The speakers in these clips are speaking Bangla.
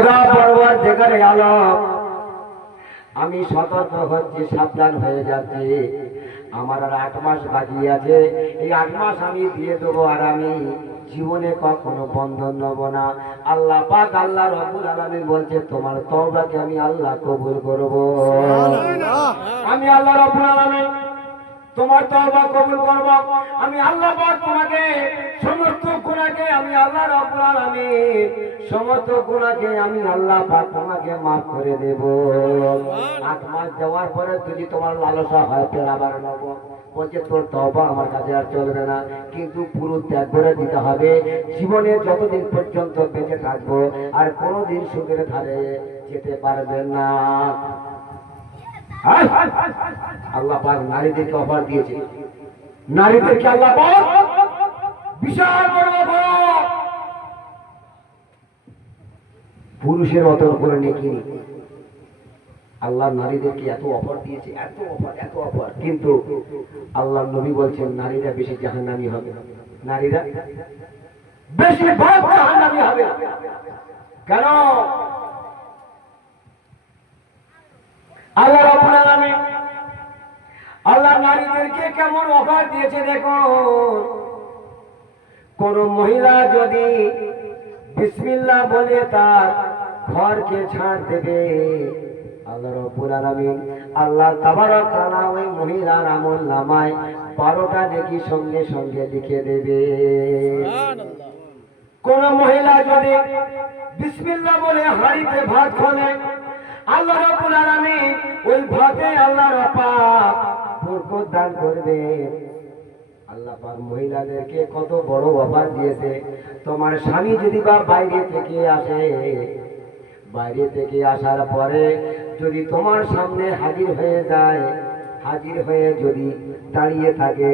খোদা পরওয়ারদিগার আলম, আমি সতর্ক হচ্ছি, সাবধান হয়ে যাচ্ছি। আমার আর 8 মাস বাকি আছে। এই 8 মাস আমি দিয়ে দেবো, আর আমি জীবনে কখনো বন্ধন নেব না। আল্লাহ পাক, আল্লাহ রব্বুল আলামিন বলছে, তোমার তওবাকে আমি আল্লাহ কবুল করব। আমি আল্লাহ রব্বুল আলামিন তোমার তওবা কবুল করব। আমি আল্লাহ পাক তোমাকে সমস্ত গুনাহকে, আমি আল্লাহ রাব্বুল আলামিন সমস্ত গুনাহকে আমি আল্লাহ পাক তোমাকে maaf করে দেব। 8 মাস যাওয়ার পরে যদি তোমার লালসা হয় ফের আবার নেব, বলছে তোর তওবা আমার কাছে আর চলবে না, কিন্তু পুরো ত্যাগ করে দিতে হবে। জীবনে যতদিন পর্যন্ত বেঁচে থাকবো আর কোনোদিন সুখের ধারে যেতে পারবে না। আল্লাহ পাক নারীদেরকে অফার দিয়েছে, নারীদেরকে আল্লাহ পাক বিশাল বড় অফার। পুরুষের মতো করে নেকি আল্লাহ নারীদেরকে এত অফার দিয়েছে, এত অফার, এত অফার, কিন্তু আল্লাহ নবী বলছেন নারীরা বেশি জাহান্নামী হবে, নারীরা বেশি জাহান্নামী হবে। কেন? আল্লাহ রাব্বুল আলামিন আল্লাহ নারীদেরকে কেমন অফার দিয়েছে দেখুন। কোন মহিলা যদি বিসমিল্লাহ বলে তার ঘরকে ছাড় দেবে, আল্লাহ রাব্বুল আলামিন আল্লাহ তাবারক তাআলা ওই মহিলার আমলনামায় 12টা নেকি সঙ্গে সঙ্গে লিখে দেবে। সুবহানাল্লাহ। কোন মহিলা যদি বিসমিল্লাহ বলে হাড়িতে ভাত খোলে, আল্লাহ রাব্বুল আলামিন ওই ভাতে আল্লাহর পাক বরকত দান করবে। আল্লাহ পাক মহিলাদেরকে কত বড় অফার দিয়েছে। তোমার স্বামী যদি বা বাইরে থেকে আসে, বাইরে থেকে আসার পরে যদি তোমার সামনে হাজির হয়ে যায়, হাজির হয়ে যদি দাঁড়িয়ে থাকে,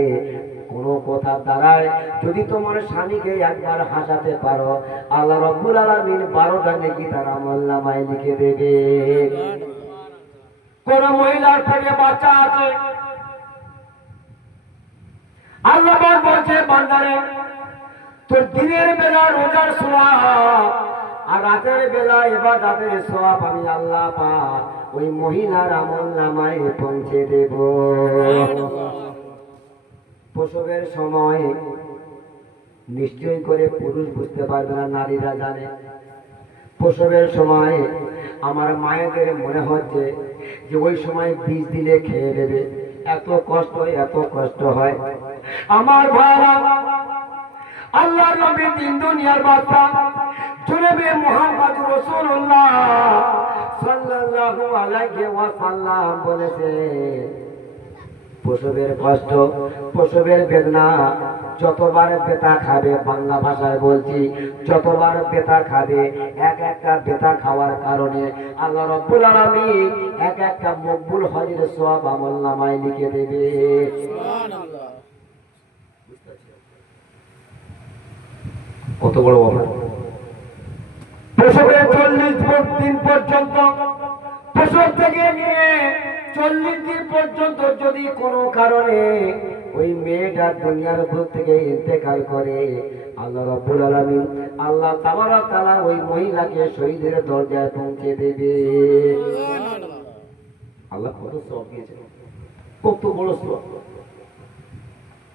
কোনো কথা দাঁড়ায়, যদি তোমার স্বামীকে একবার হাসাতে পারো, আল্লাহ রাব্বুল আলামিন 12টা নেকি তার আমলনামায় লিখে দেবে। কোন মহিলার পেটে বাচ্চা আছে, আল্লাহ পাক বলছে বান্দারে তোর দিনের বেলা রোজার সওয়াব আর রাতের বেলা ইবাদতের সওয়াব আমি আল্লাহ পাক ওই মহিলার আমলনামায় পৌঁছে দেব। প্রসবের সময় নিশ্চয় করে পুরুষ বুঝতে পারবে না, নারীরা জানে। প্রসবের সময় আমার মায়েদের মনে হচ্ছে যে ওই সময় বীজ দিলে খেয়ে দেবে, এত কষ্ট, এত কষ্ট হয়। আমার ভাইরা, আল্লাহর নবী দিন দুনিয়ার বার্তা জনাবে মুহাম্মদ রাসূলুল্লাহ সাল্লাল্লাহু আলাইহি ওয়াসাল্লাম বলেছে, প্রসবের কষ্ট, প্রসবের বেদনা যতবার ব্যথা খাবে, বাংলা ভাষায় বলছি, যতবার ব্যথা খাবে, এক একটা ব্যথা খাওয়ার কারণে আল্লাহ রাব্বুল আলামিন এক একটা মকবুল হজের সওয়াব আমলনামায় লিখে দেবে। সুবহানাল্লাহ। কত বড় অফার! প্রসবের 40 দিন পর্যন্ত, প্রসব থেকে নিয়ে 40 দিন পর্যন্ত যদি কোনো কারণে ওই মেয়েটা দুনিয়ার উপর থেকে ইন্তেকাল করে, আল্লাহ রাব্বুল আলামিন আল্লাহ তাবারক তাআলা ওই মহিলাকে শহীদের দরজায় পৌঁছে দেবে। আল্লাহ কত সওয়াব দিয়েছে, কত বড় সওয়াব!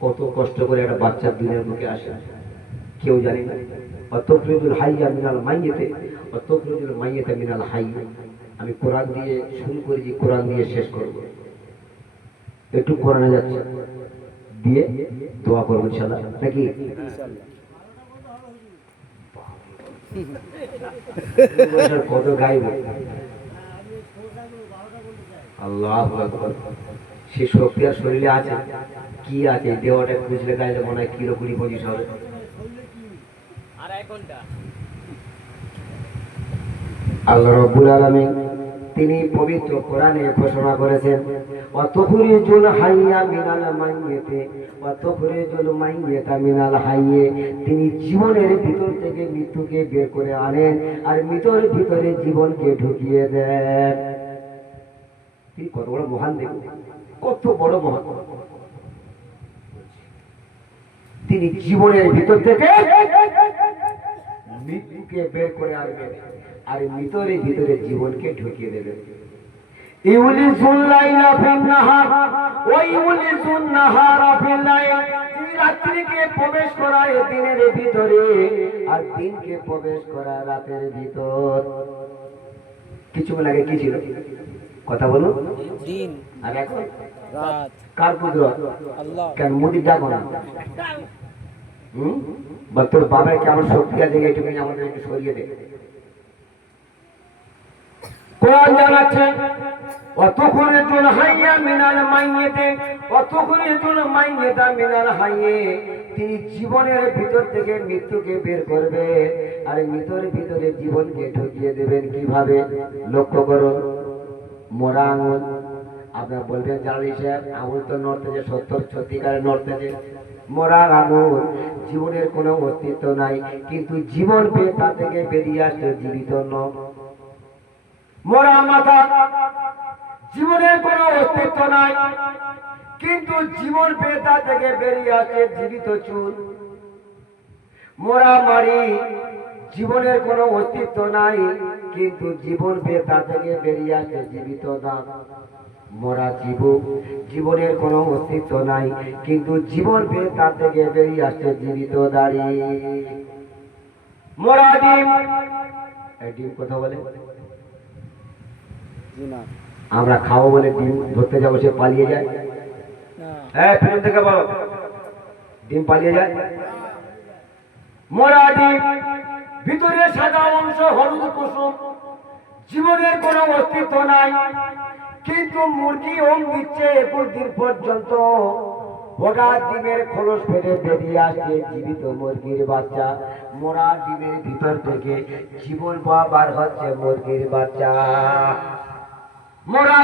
কত কষ্ট করে একটা বাচ্চা দুনিয়ার মুখে আসে কেউ জানে না। অতফরিজুল হাইয়া মিনাল মাইয়িতে অতফরিজুল মাইয়িতা মিনাল হাই। আমি কোরআন দিয়ে শুরু করেছি, কোরআন দিয়ে শেষ করব। একটু কোরআনে যাচ্ছে, দিয়ে দোয়া করব ইনশাআল্লাহ, নাকি? ইনশাআল্লাহ। কত গাইব, আল্লাহু আকবার। সে শক্তি আর শরীরে আছে, কি আছে দেওয়াটা খুঁজলে গাইলে মনে হয় কিরকমই পজিশন হবে। আল্লাহ রাব্বুল আলামিন তিনি পবিত্র কোরআনে ঘোষণা করেছেন, ওয়াতুখরিজুল হাইয়া মিনাল মাইয়িতি ওয়াতুখরিজুল মাইয়িতা মিনাল হাইয়্যি। তিনি জীবনের ভিতর থেকে মৃত্যুকে বের করে আনেন আর মৃত্যুর ভিতরে জীবনকে ঢুকিয়ে দেন। তিনি কত বড় মহান, দেখুন কত বড় মহান। তিনি জীবনের ভিতর থেকে মৃত্যুকে বের করে আনবে আর মৃতের ভিতরে জীবনকে ঢুকিয়ে দেবে। ইউলিসুল লাইলা ফিন নাহার ওয়া ইউলিসুন নাহারা ফিল লাইল, তিনি রাত্রিকে প্রবেশ করায় দিনের ভিতরে আর দিনকে প্রবেশ করায় রাতের ভিতর। কিছুক্ষণ আগে কি ছিল কথা বলো? দিন আর এখন রাত। কার পুত্র? আল্লাহ। কেন মোদি ডাকো না? বা তোর বাবার কেমন শক্তি আছে একটু আমাদের একটু সরিয়ে দে। কোরআন জানাচ্ছে অতখুরিতুল হাইয়া মিনাল মাইয়িতে অতখুরিতুল মাইয়িতা মিনাল হাইয়ে, তিনি জীবনের ভিতর থেকে মৃত্যুকে বের করবে আর মৃতের ভিতরে জীবনকে ঢুকিয়ে দেবেন। কিভাবে? লক্ষ্য করুন, মরা আঙুল। আপনার বলবেন জালালি সাহেব আঙুল তো নড়তেছে, সত্যিকারে নড়তেছে। মরা আঙুল, জীবনের কোনো অস্তিত্ব নাই, কিন্তু জীবন পেয়ে তা থেকে বেরিয়ে আসছে জীবিত নয়। মরা মাথা, জীবনের কোনো অস্তিত্ব নাই, কিন্তু জীবন পেয়ে তা থেকে বেরিয়ে আসছে জীবিত চুল। মরা মারি, জীবনের কোনো অস্তিত্ব নাই, কিন্তু জীবন পেয়ে তা থেকে বেরিয়ে আসছে জীবিত দাঁত। মরা জীব, জীবনের কোনো অস্তিত্ব নাই, কিন্তু জীবন পেয়ে তা থেকে বেরিয়ে আসছে জীবিত দাড়ি। মরা ডিম, এই ডিম কথা বলে আমরা খাবো বলে ডিম ধরতে যাবো, সে পালিয়ে যায়। হ্যাঁ ফিল্ম থেকে বলো, ডিম পালিয়ে যায়। মরা ডিম, ভিতরে সাদা অংশ হলুদ কুসুম, জীবনের কোনো অস্তিত্ব নাই, কিন্তু মুরগি ওম দিচ্ছে 21 দিন পর্যন্ত। হঠাৎ ডিমের খোলস ফেটে বেরিয়ে আসছে জীবিত মুরগির বাচ্চা। মরা ডিমের ভিতর থেকে জীবন বার হচ্ছে মুরগির বাচ্চা। মরা